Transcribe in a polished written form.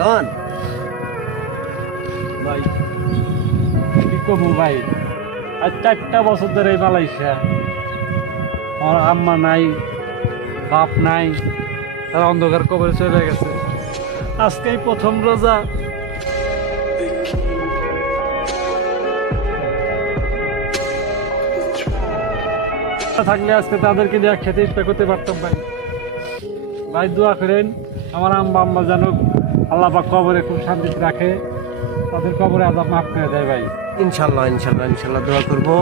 গন ভাই কি কমু ভাই, আর 4টা বছর ধরে এই মালয়েশিয়া। আমার আম্মা নাই, বাপ নাই, তারা অন্ধকার কবরে চলে গেছে। আজকেই প্রথম রোজা। থাকলে আজকে তাদেরকে নিয়ে খেতে ইচ্ছা করতে পারতাম ভাই। ভাই দোয়া করেন আমার আম্মা যেন আল্লাহ পাক কবরে খুব শান্তিতে রাখে, তাদের কবরে আযাব মাফ করে দেয় ভাই। ইনশাল্লাহ ইনশাল্লাহ ইনশাল্লাহ দোয়া করবো।